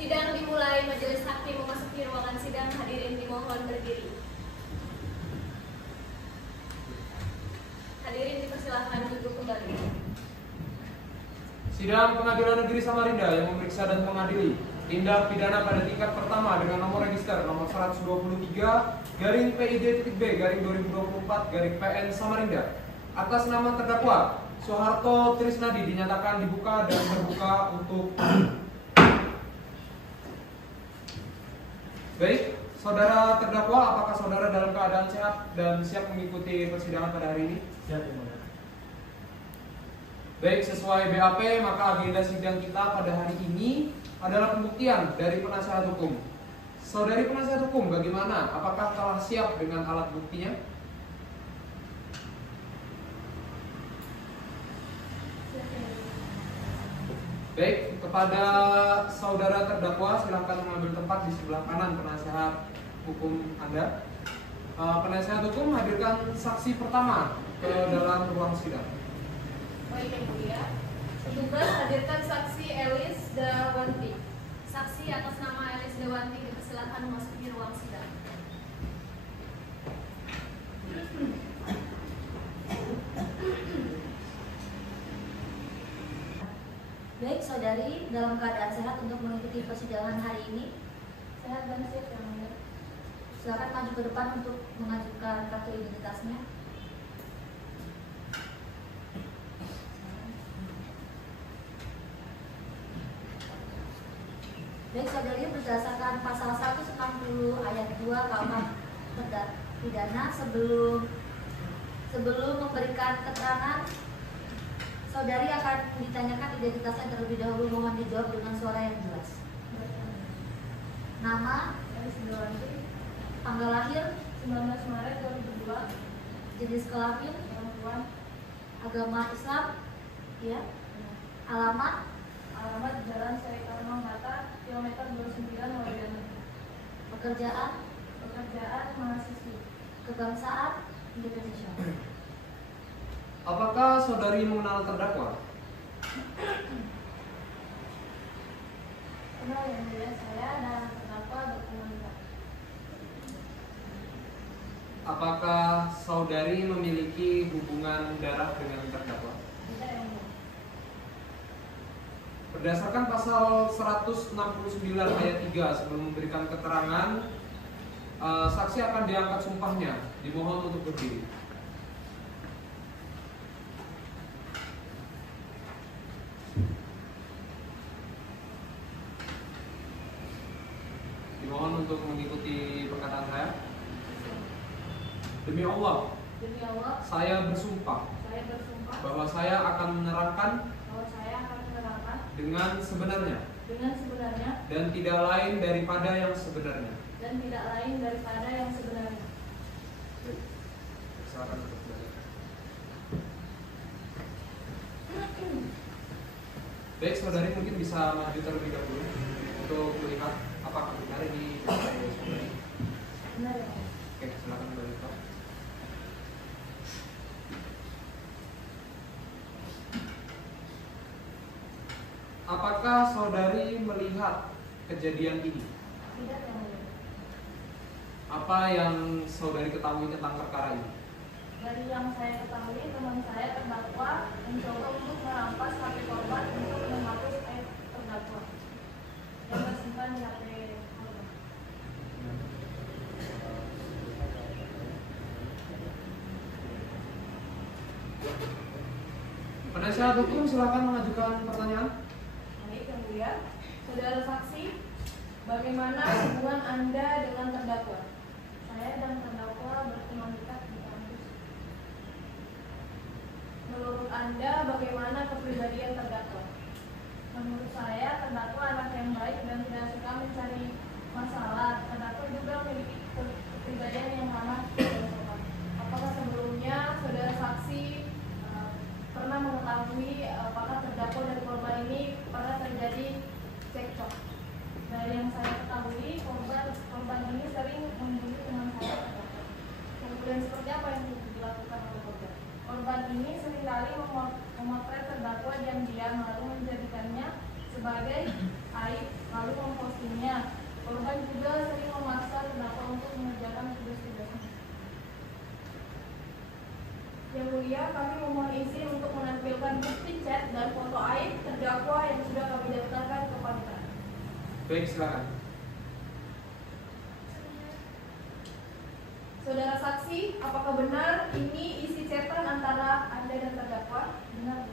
Sidang dimulai, majelis hakim memasuki ruangan sidang, hadirin dimohon berdiri. Hadirin dipersilahkan duduk kembali. Sidang Pengadilan Negeri Samarinda yang memeriksa dan mengadili tindak pidana pada tingkat pertama dengan nomor register nomor 123/PID-B/2024/PN Samarinda atas nama terdakwa Soeharto Trisnadi dinyatakan dibuka dan terbuka untuk Baik, saudara terdakwa, apakah saudara dalam keadaan sehat dan siap mengikuti persidangan pada hari ini? Siap, ya, Mulia. Baik, sesuai BAP, maka agenda sidang kita pada hari ini adalah pembuktian dari penasihat hukum. Saudari penasihat hukum, bagaimana? Apakah telah siap dengan alat buktinya? Baik, kepada saudara terdakwa silakan mengambil tempat di sebelah kanan penasihat hukum Anda. Penasihat hukum hadirkan saksi pertama ke dalam ruang sidang. Baik Yang Mulia, petugas hadirkan saksi Elis Dawanti. Saksi atas nama Elis Dawanti dipersilakan memasuki ruang sidang. Baik, saudari dalam keadaan sehat untuk mengikuti persidangan hari ini. Sehat dan siap Yang Mulia. Silakan maju ke depan untuk mengajukan kartu identitasnya. Baik, saudari, berdasarkan pasal 160 ayat 2 KUH pidana sebelum memberikan keterangan, saudari akan ditanyakan identitasnya terlebih dahulu. Mohon dijawab dengan suara yang jelas. Nama, Elis Dawanti, tanggal lahir, 19 Maret 2002, jenis kelamin, perempuan, agama Islam, ya, alamat, alamat Jalan Seri Karnamata, kilometer 29 Waliana, pekerjaan, mahasiswi, kebangsaan Indonesia. Apakah saudari mengenal terdakwa? Kenal Yang Mulia, saya dan terdakwa berkomunikasi. Apakah saudari memiliki hubungan darah dengan terdakwa? Tidak Yang Mulia. Berdasarkan pasal 169 ayat 3 sebelum memberikan keterangan, saksi akan diangkat sumpahnya. Dimohon untuk berdiri. Dimohon untuk mengikuti perkataan saya. Demi Allah, Demi Allah, saya bersumpah saya bersumpah bahwa saya akan menerangkan bahwa saya akan menerangkan dengan sebenarnya dengan sebenarnya dan tidak lain daripada yang sebenarnya. dan tidak lain daripada yang sebenarnya. Silakan untuk belajar. Baik, saudari mungkin bisa maju terlebih dahulu untuk melihat apakah benar ini saudari. Benar ya Pak? Oke, silakan kembali Pak. Apakah saudari melihat kejadian ini? Tidak Yang Mulia. Apa yang saudari ketahui tentang perkara ini? Dari yang saya ketahui, teman saya terdakwa mencoba untuk merampas HP korban untuk menghapus terdakwa yang tersimpan di HP korban. Penasihat hukum silakan mengajukan pertanyaan. Baik Yang Mulia, saudara saksi, bagaimana hubungan Anda dengan terdakwa? Saya dan terdakwa berteman dekat di kampus. Menurut Anda, bagaimana kepribadian terdakwa? Menurut saya, terdakwa anak yang baik dan tidak suka mencari masalah. Terdakwa juga memiliki kepribadian yang ramah dan sopan. Apakah sebelumnya saudara saksi pernah mengetahui apakah terdakwa dan korban ini pernah terjadi cekcok? Dari yang saya ketahui, korban ini sering membunuh teman saya. Kemudian seperti apa yang dilakukan oleh korban? Korban ini seringkali memotret terdakwa diam-diam lalu menjadikannya sebagai aib, lalu memposting Korban juga sering memaksa terdakwa untuk mengerjakan tugas-tugasnya. Yang mulia, kami memohon izin untuk menampilkan bukti chat dan foto aib terdakwa yang sudah kami daftarkan ke panitera. Baik, silakan. Saudara saksi, apakah benar ini isi chatan antara Anda dan terdakwa? Benar.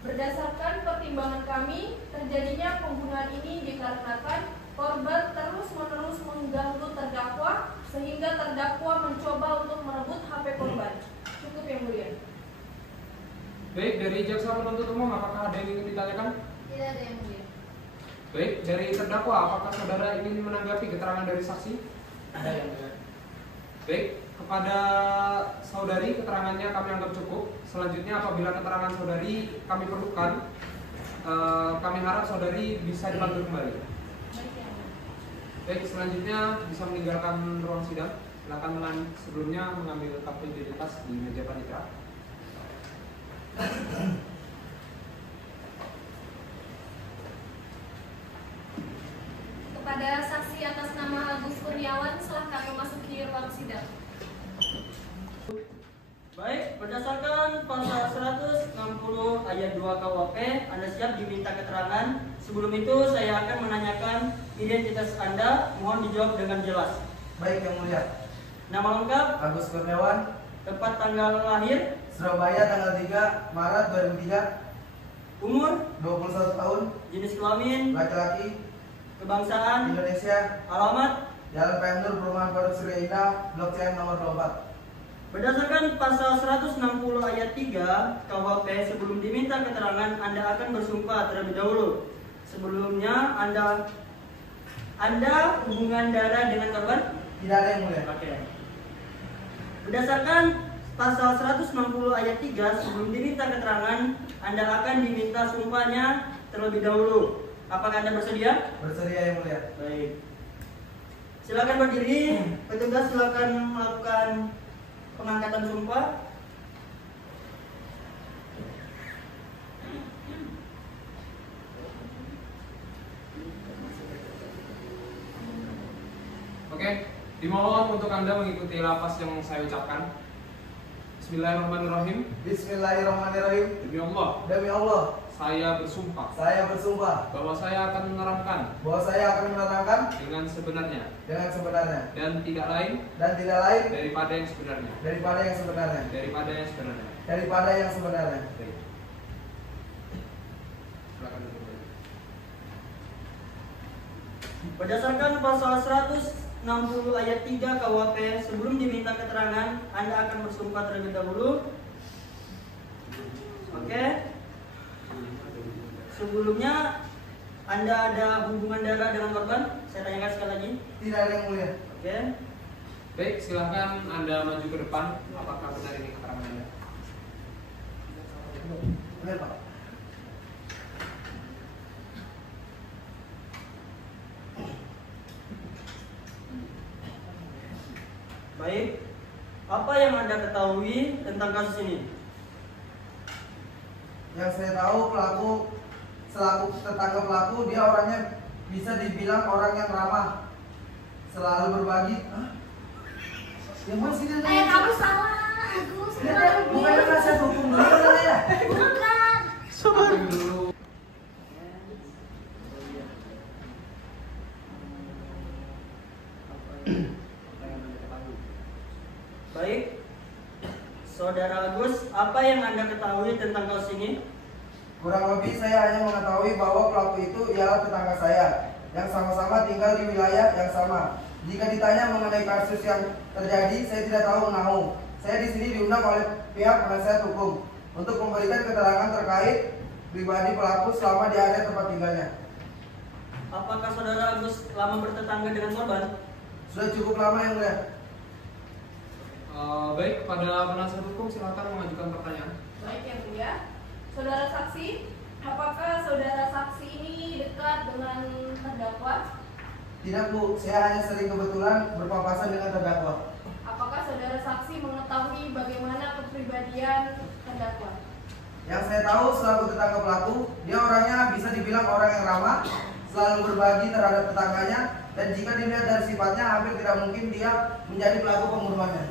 Berdasarkan pertimbangan kami, terjadinya pembunuhan ini dikarenakan korban terus-menerus mengganggu terdakwa sehingga terdakwa mencoba untuk merebut HP korban. Cukup yang mulia. Baik, dari jaksa penuntut umum apakah ada yang ingin ditanyakan? Tidak ada yang mulia. Baik, dari terdakwa apakah saudara ingin menanggapi keterangan dari saksi? Ada yang mulia. Baik, kepada saudari keterangannya kami anggap cukup. Selanjutnya apabila keterangan saudari kami perlukan, kami harap saudari bisa dipanggil kembali. Baik yang mulia. Baik, selanjutnya bisa meninggalkan ruang sidang. Silakan sebelumnya mengambil kartu identitas di meja panitera. Kepada saksi atas nama Agus Kurniawan, silahkan memasuki ruang sidang. Baik, berdasarkan pasal 160 ayat 2 KUHP, Anda siap diminta keterangan. Sebelum itu saya akan menanyakan identitas Anda, mohon dijawab dengan jelas. Baik yang mulia. Nama lengkap, Agus Kurniawan, tempat tanggal lahir, Surabaya tanggal 3 Maret 2003, umur, 21 tahun, jenis kelamin, laki-laki, kebangsaan, Indonesia, alamat. Jalan PM Nur, Perumahan Baru Surya Indah, Blok CM nomor 24. Berdasarkan pasal 160 ayat 3 KUHP, sebelum diminta keterangan Anda akan bersumpah terlebih dahulu. Sebelumnya Anda hubungan darah dengan korban? Tidak ada yang mulia. Oke. Berdasarkan pasal 160 ayat 3, sebelum diminta keterangan Anda akan diminta sumpahnya terlebih dahulu. Apakah Anda bersedia? Bersedia yang mulia. Baik. Silakan berdiri. Petugas silakan melakukan pengangkatan sumpah. Oke, dimohon untuk Anda mengikuti lafaz yang saya ucapkan. Bismillahirrahmanirrahim. Bismillahirrahmanirrahim. Demi Allah, Demi Allah, saya bersumpah saya bersumpah bahwa saya akan menerangkan bahwa saya akan menerangkan dengan sebenarnya dengan sebenarnya dan tidak lain dan tidak lain daripada yang sebenarnya. daripada yang sebenarnya. Daripada yang sebenarnya. Daripada yang sebenarnya. Baik. Silakan duduk kembali. Berdasarkan pasal 160 ayat 3 KUHP, sebelum diminta keterangan Anda akan bersumpah terlebih dahulu. Oke. Sebelumnya Anda ada hubungan darah dengan korban? Saya tanyakan sekali lagi. Tidak ada yang mulia. Oke. Baik, silahkan Anda maju ke depan. Apakah benar ini keterangan Anda? Benar, Pak. Baik. Apa yang Anda ketahui tentang kasus ini? Yang saya tahu selaku tetangga pelaku, dia orangnya bisa dibilang orang yang ramah, selalu berbagi. Hah? Yang mana sih dia? Kamu salah, Agus. Bukan penasihat hukum dulu ya? Bukan. Sabar dulu. Baik. Saudara Agus, apa yang Anda ketahui tentang kasus ini? Kurang lebih saya hanya mengetahui bahwa pelaku itu ialah tetangga saya yang sama-sama tinggal di wilayah yang sama. Jika ditanya mengenai kasus yang terjadi, saya tidak tahu menahu. Saya di sini diundang oleh pihak penasihat hukum untuk memberikan keterangan terkait pribadi pelaku selama di area tempat tinggalnya. Apakah saudara Agus lama bertetangga dengan korban? Sudah cukup lama yang mulia. Baik, kepada penasihat hukum silakan mengajukan pertanyaan. Baik yang mulia. Saudara saksi, apakah saudara saksi ini dekat dengan terdakwa? Tidak Bu, saya hanya sering kebetulan berpapasan dengan terdakwa. Apakah saudara saksi mengetahui bagaimana kepribadian terdakwa? Yang saya tahu selaku tetangga pelaku, dia orangnya bisa dibilang orang yang ramah, selalu berbagi terhadap tetangganya, dan jika dilihat dari sifatnya, hampir tidak mungkin dia menjadi pelaku pembunuhannya.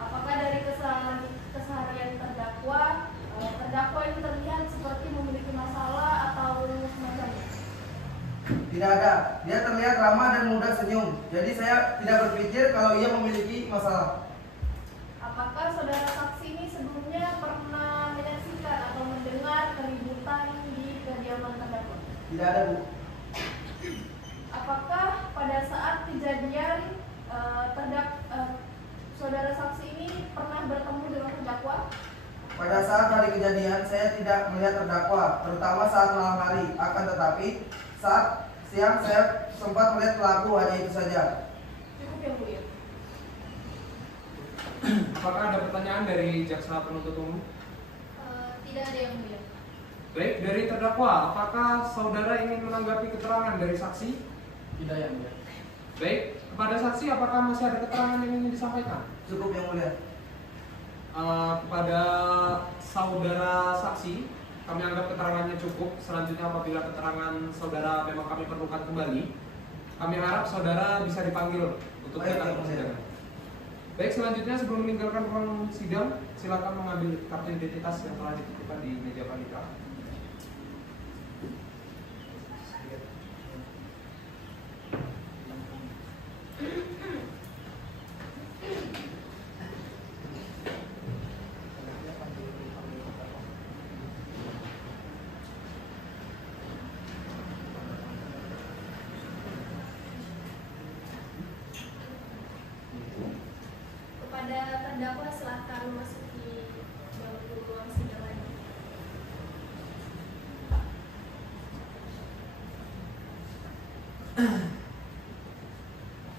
Apakah dari keseharian terdakwa ini terlihat seperti memiliki masalah atau semacamnya? Tidak ada. Dia terlihat ramah dan mudah senyum. Jadi saya tidak berpikir kalau ia memiliki masalah. Apakah saudara saksi ini sebelumnya pernah menyaksikan atau mendengar keributan di kediaman terdakwa? Tidak ada, Bu. Apakah pada saat kejadian saudara saksi ini pernah bertemu dengan terdakwa? Pada saat hari kejadian, saya tidak melihat terdakwa, terutama saat malam hari. Akan tetapi, saat siang saya sempat melihat pelaku, hanya itu saja. Cukup yang mulia. Apakah ada pertanyaan dari jaksa penuntut umum? Tidak ada yang mulia. Baik, dari terdakwa, apakah saudara ingin menanggapi keterangan dari saksi? Tidak yang mulia. Baik, kepada saksi apakah masih ada keterangan yang ingin disampaikan? Cukup yang mulia. Kepada saudara saksi, kami anggap keterangannya cukup. Selanjutnya apabila keterangan saudara memang kami perlukan kembali, kami harap saudara bisa dipanggil untuk datang ke persidangan. Baik, selanjutnya sebelum meninggalkan ruang sidang, silakan mengambil kartu identitas yang telah dititipkan di meja panitia. Kepada terdakwa silakan memasuki dalam ruang sidang lagi.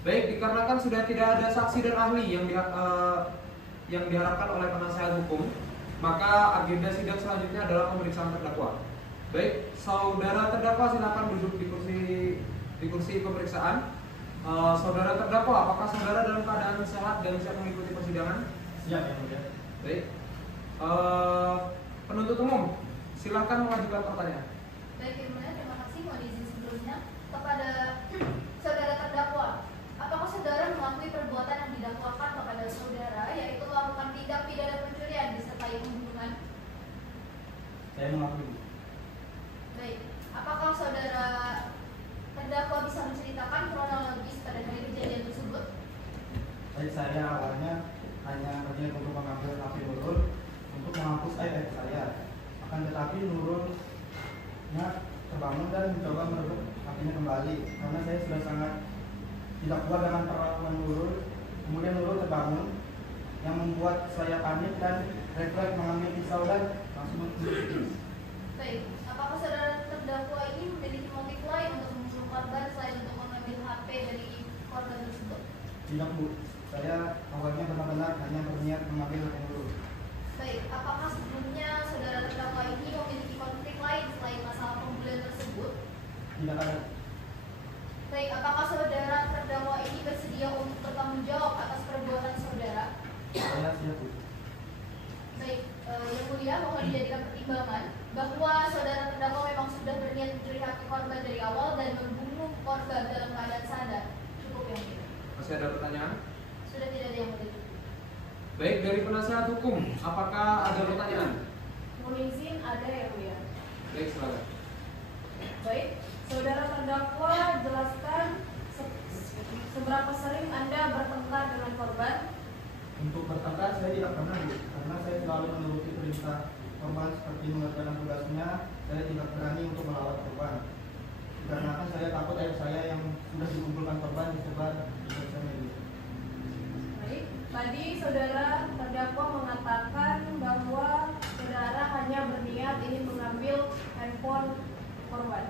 Baik, dikarenakan sudah tidak ada saksi dan ahli yang diharapkan oleh penasehat hukum, maka agenda sidang selanjutnya adalah pemeriksaan terdakwa. Baik, saudara terdakwa silakan duduk di kursi pemeriksaan. Saudara terdakwa, apakah saudara dalam keadaan sehat dan siap mengikuti persidangan? Siap yang mulia. Baik. Penuntut umum, silakan mengajukan pertanyaan. Baik, Yang Mulia, terima kasih. Mohon izin sebelumnya kepada saudara terdakwa. Apakah saudara mengakui perbuatan yang didakwakan kepada saudara, yaitu melakukan tindak pidana pencurian disertai pembunuhan? Saya mengakui. Baik, apakah saudara terdakwa bisa menceritakan kronologis pada hari kejadian tersebut? Baik, saya awalnya hanya berniat untuk mengambil HP Nurul untuk menghapus iPad saya. Akan tetapi Nurulnya terbangun dan mencoba merebut HP-nya kembali karena saya sudah sangat tidak kuat dengan perlakuan Nurul. Kemudian Nurul terbangun yang membuat saya panik dan refleks mengambil pisau dan langsung membunuh. Baik, apakah saudara terdakwa ini memiliki motif lain untuk membunuh korban selain untuk mengambil HP dari korban tersebut? Tidak, Bu. Saya awalnya benar-benar hanya berniat mengambil HP Nurul. Baik, apakah sebelumnya saudara terdakwa ini memiliki konflik lain selain masalah pembunuhan tersebut? Tidak ada. Baik, apakah saudara terdakwa ini bersedia untuk bertanggung jawab atas perbuatan saudara? Saya siap, Bu. Baik, Yang Mulia, mohon dijadikan pertimbangan bahwa saudara terdakwa memang sudah berniat mencuri HP korban dari awal dan membunuh korban dalam keadaan sadar. Cukup Yang Mulia. Masih ada pertanyaan? Sudah tidak ada yang mulia. Baik, dari penasehat hukum, apakah ada pertanyaan? Mohon izin, ada yang mulia. Baik, silakan. Baik, saudara terdakwa jelaskan seberapa sering Anda bertengkar dengan korban. Untuk bertengkar saya tidak pernah, Bu, karena saya selalu menuruti perintah korban seperti mengerjakan tugasnya. Saya tidak berani untuk melawan korban. Dikarenakan saya takut ayah saya yang sudah dikumpulkan korban disebar di sosial media. Baik, tadi saudara terdakwa mengatakan bahwa saudara hanya berniat ingin mengambil handphone korban.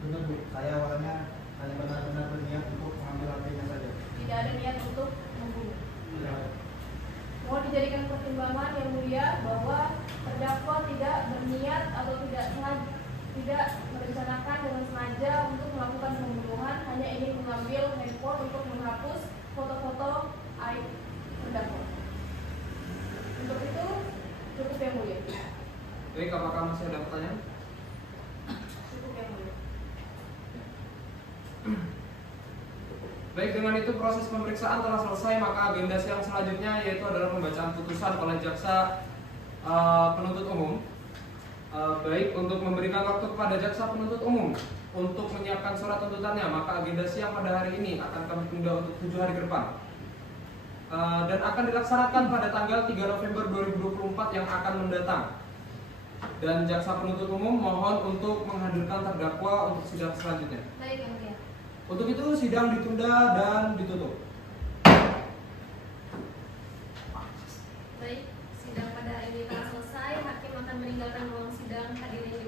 Benar, Bu, saya awalnya hanya benar-benar berniat untuk mengambil HP-nya saja. Tidak ada niat untuk membunuh. Tidak ada. Mohon dijadikan pertimbangan yang mulia bahwa terdakwa tidak berniat atau tidak merencanakan dengan sengaja untuk melakukan pembunuhan, hanya ingin mengambil handphone untuk menghapus foto-foto aib terdakwa. Untuk itu cukup yang mulia. Baik, apakah masih ada pertanyaan? Cukup yang mulia. Baik, dengan itu proses pemeriksaan telah selesai, maka agenda sidang selanjutnya yaitu adalah pembacaan putusan oleh jaksa penuntut umum. Baik, untuk memberikan waktu kepada jaksa penuntut umum untuk menyiapkan surat tuntutannya, maka agenda sidang pada hari ini akan kami tunda untuk 7 hari ke depan. Dan akan dilaksanakan pada tanggal 3 November 2024 yang akan mendatang. Dan jaksa penuntut umum mohon untuk menghadirkan terdakwa untuk sidang selanjutnya. Baik, Yang Mulia. Untuk itu sidang ditunda dan ditutup. Baik, sidang pada hari ini telah selesai. Hakim akan meninggalkan ruang sidang. Hadirin